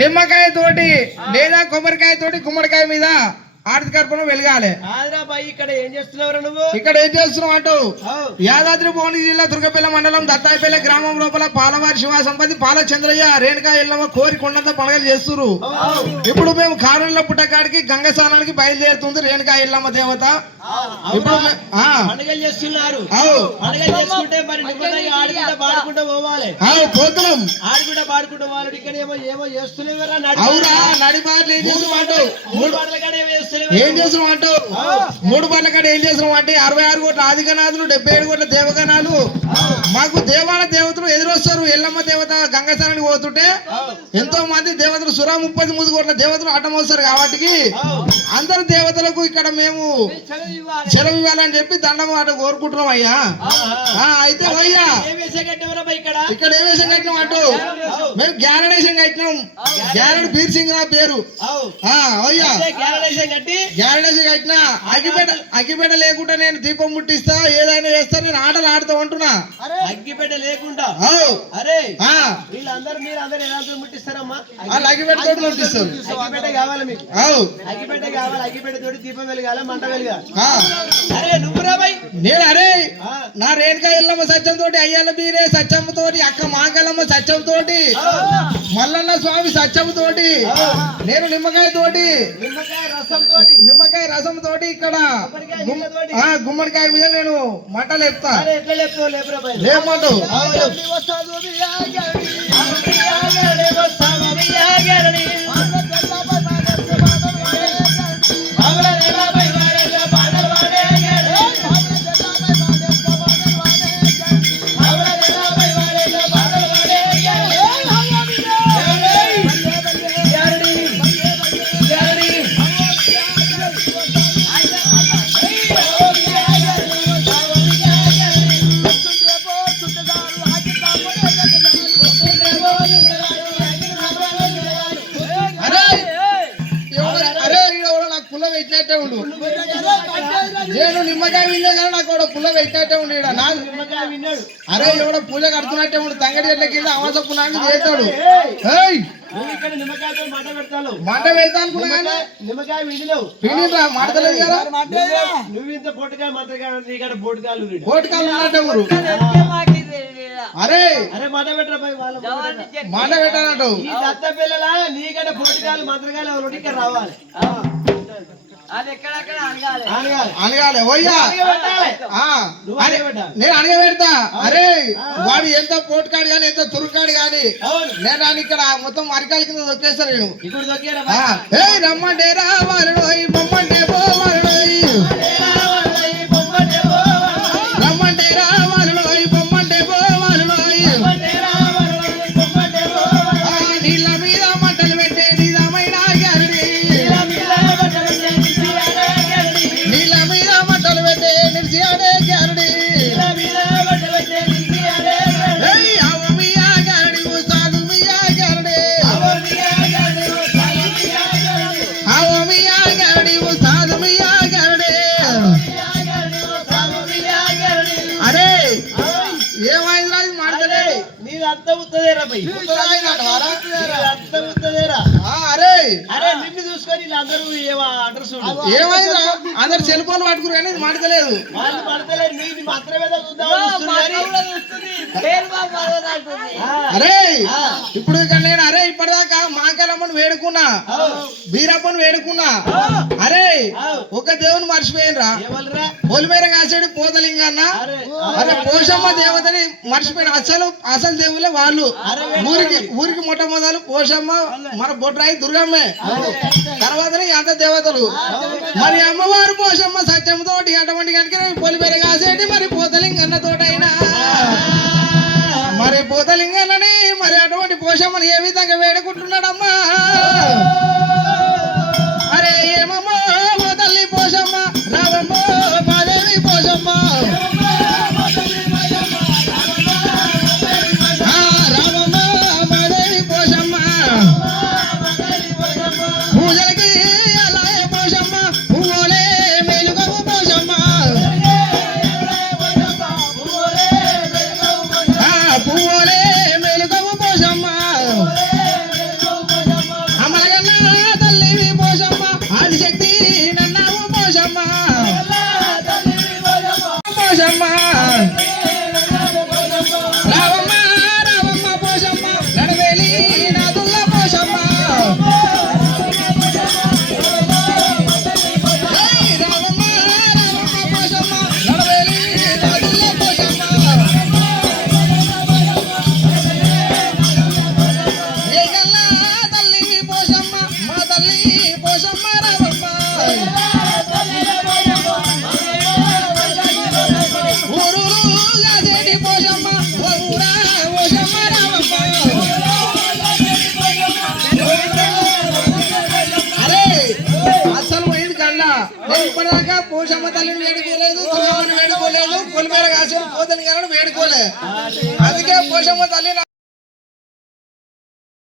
నిమ్మకాయ తోటి లేదా కొబ్బరికాయ తోటి గుమ్మడికాయ మీద ఆరతి కర్పూరం వెలగాలి. ఇక్కడ ఏం చేస్తున్నావు నువ్వు? ఇక్కడ ఏం చేస్తున్నావు అంటూ యాదాద్రి భువనగిరి జిల్లా దుర్గపల్లి మండలం దత్తాయిపల్లి గ్రామం లోపల పాలవారి శివ సంపతి పాల చంద్రయ్య రేణుకా ఎల్లమ్మ కోరి కొండంత పండుగలు చేస్తున్నారు. ఇప్పుడు మేము కారుల పుట్టకాడికి గంగ స్నానానికి బయలుదేరుతుంది రేణుకా ఎల్లమ్మ దేవత. ఇప్పుడు పండుగలు చేస్తున్నారు. పండుగలు చేసుకుంటే మరి ఆడుకుంటా పాడుకుంటూ పోవాలి. పోతున్నాం ఆడుకుంటా పాడుకుంటూ పోవాలి. ఇక్కడ ఏమో ఏమో చేస్తున్నారా? అవునా నడిపాటలు ఏం చేస్తున్నాం అంటూ మూడు పాటల కాడే ఏం చేస్తున్నాం అంటూ 3 పాటల కాడ ఏం చేస్తున్నాం అంటే 66 కోట్ల ఆదిగనాథులు 77 కోట్ల దేవగణాలు మాకు దేవాల దేవతలు ఎదురొస్తారు. ఎల్లమ్మ దేవత గంగస్థానానికి పోతుంటే ఎంతో మంది దేవతలు 33 కోట్ల దేవతలు ఆటం వస్తారు. కాబట్టి అందరు దేవతలకు ఇక్కడ మేము సెలవు ఇవ్వాలని చెప్పి దండం ఆట కోరుకుంటున్నాం అయ్యా. అయితే అయ్యా ఇక్కడ ఏ వేషం కట్టినాం అంటూ మేము గ్యారడేషన్ కట్టినాం. గ్యారడ్ బీర్ సింగ్ నా పేరు. అయ్యా గ్యారడేషన్ కట్టినా అగ్గిపేట లేకుండా నేను దీపం ముట్టిస్తా ఏదైనా చేస్తా నేను ఆటలు ఆడుతా అంటున్నా. అగ్గిపేట లేకుండా అరే వీళ్ళందరూ మీరు అందరూ ఎలా ముట్టిస్తారమ్మా? అగ్గిపేట తోటి ముట్టిస్తారు. అగ్గిపేట కావాలి మీకు. అగ్గిపేట కావాలి. అగ్గిపేట తోటి దీపం వెలగాలి మంట వెలగాలి. అరే నువ్వు రాబాయ్ నేను అరే నా రేణుకా ఎల్లమ్మ సత్యం తోటి అయ్యల్ల బీరే సత్యం తోటి అక్క మాంగళమ్మ సత్యం తోటి మల్లన్న స్వామి సత్యం తోటి నేను నిమ్మకాయ తోటి నిమ్మకాయ రసం తోటి ఇక్కడ గుమ్మడికాయ మీద నేను మంట లేపుతా. లేపమంటావు నేను నిమ్మకాయ విన్నా కానీ నాకు కూడా పుల్ల పెట్టినట్టే ఉండి అరే ఎవడో పూజ కడుతున్నట్టే ఉండు తంగడి చెట్ల కింద అమాస పునాన్ని చేస్తాడు. మంట పెడతా అనుకున్నా నిమ్మకాయ విండిలేవు మాడతలేదు కదా నువ్వు ఇంత పొట్టుకాయ మంత్రకాయ బోటుకాయలు ఉన్నట్టే ఊరు. అరే అరే మాట పెట్టరా మాట పెట్టాలంటావు. ఈ దత్త పిల్లల నీకంటే పొట్టుకాయలు మంత్రకాయలు ఇక్కడ రావాలి. అనగాలి ఓయ్యా నేను అనగబెడతా. అరే వాడు ఎంత పోటుకాడు గాని ఎంత తురుకాడు గాని నేను దాన్ని ఇక్కడ మొత్తం అరికాల కింద దొక్కేస్తా. నేను రమ్మంటే రావాలి బొమ్మంటే పోవాలి రమ్మంటే రావాలి బొమ్మంటే పోవాలి నీళ్ళ మీద మంటలు పెట్టే నిజమైన గ్యారెంటీ నీళ్ళ మీద మంటలు పెట్టే నిలిచి అడే గ్యారెంటీ అరే నిన్ను చూసుకొని అందరూ అడ్రస్ ఏమైందా అందరు సెల్ ఫోన్ పట్టుకురు కానీ మాడతలేదు. వాళ్ళు పడతలేదు నీ మాత్రమే అరే ఇప్పుడు ఇక్కడ నేను అరే ఇప్పటిదాకా మాంకాలమ్మని వేడుకున్నా బీరప్పని వేడుకున్నా. అరే ఒక దేవుని మర్చిపోయినరా పొలిమేర కాసేడు పోతలింగన్న. అరే పోషమ్మ దేవతని మర్చిపోయిన అసలు దేవులే వాళ్ళు. ఊరికి మొట్టమొదలు పోషమ్మ మన బొడ్రాయి దుర్గమ్మే తర్వాతనే అంత దేవతలు. మరి అమ్మవారు పోషమ్మ సత్యం తోటి అటువంటి కనుక పొలిమేర కాసేటి మరి పోతలింగన్న తోటైనా మరి పోతలింగన్నని మరి అటువంటి పోషమ్మని ఏ విధంగా వేడుకుంటున్నాడమ్మా. అరే ఏమమ్మా మా తల్లి పోషమ్మ రావమ్మ మాదేవి పోషమ్మ రావమ్మ మాదేవి పోషమ్మ పూజలకి అలా పోషమ్మ పువ్వులే మేలుగవు పోషమ్మ పువ్వులే మేలుగవు పోషమ్మ తల్లి పోషమ్మ రామమ్మ ఊరూరు గాసేటి పోషమ్మ ఊరా పోషమ్మ రామమ్మ అరే అసలు పోయింది కళ్ళ నేను ఇప్పటిదాకా పోషమ్మ తల్లిని వేడుకోలేదు దుర్గమ్మని వేడుకోలేదు పొలిమేర కాసిన పోతని కానీ వేడుకోలే అందుకే పోషమ్మ తల్లి